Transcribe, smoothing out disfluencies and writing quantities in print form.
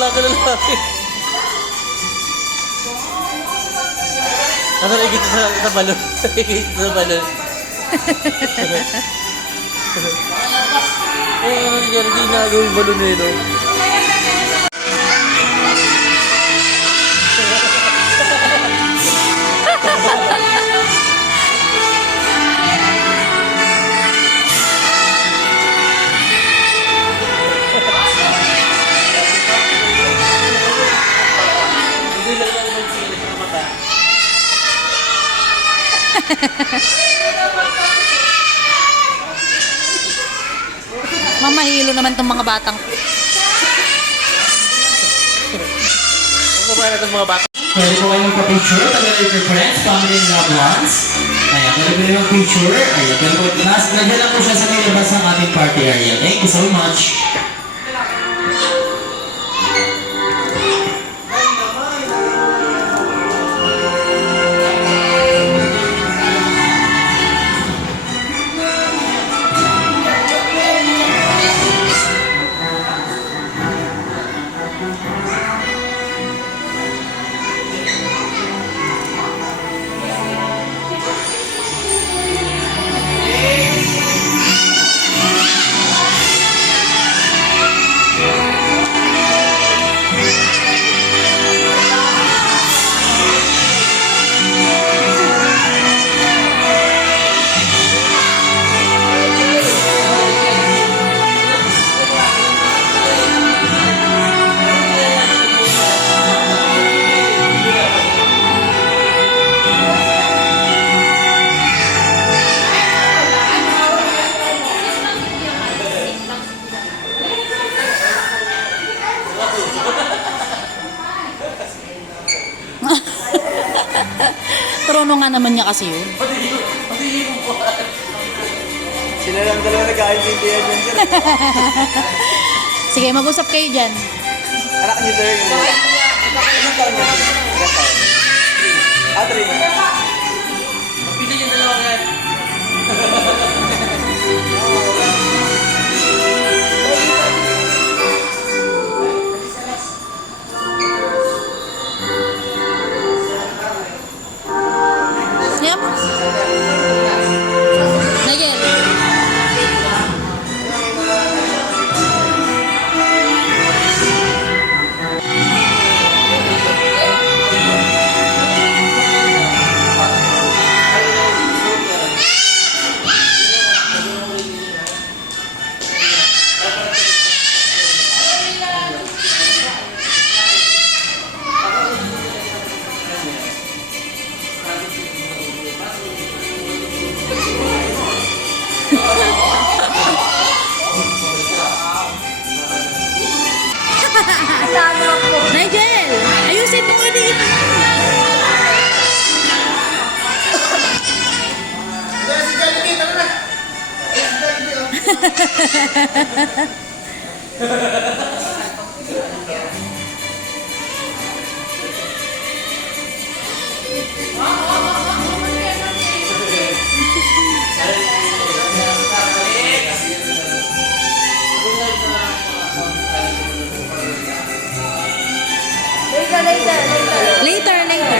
naglaga na lang. Ano naigit sa balon? Naigit sa balon. Hindi nagawa yung balon nilo. Mamahilo naman tong mga batang. Ano ba itong mga bata? Pwede po kayong magpa-picture, tagal your friends, family and loved ones. Ayan, pwede po yung picture. Ayan, pwede po. Nandiyan lang po siya sa may labas ng ating party area. Thank you so much. Trono nga naman niya kasi yun. Sila lang dalawa nag-aayintindihan yan, sir. Sige, mag-usap kayo dyan. Anak niyo, sir. Ilang taon niya, sir? Ilang taon? 3. Magpisa yung dalawa yan. Yep. Nigel. Nigel, ayusin mo nga din. Later.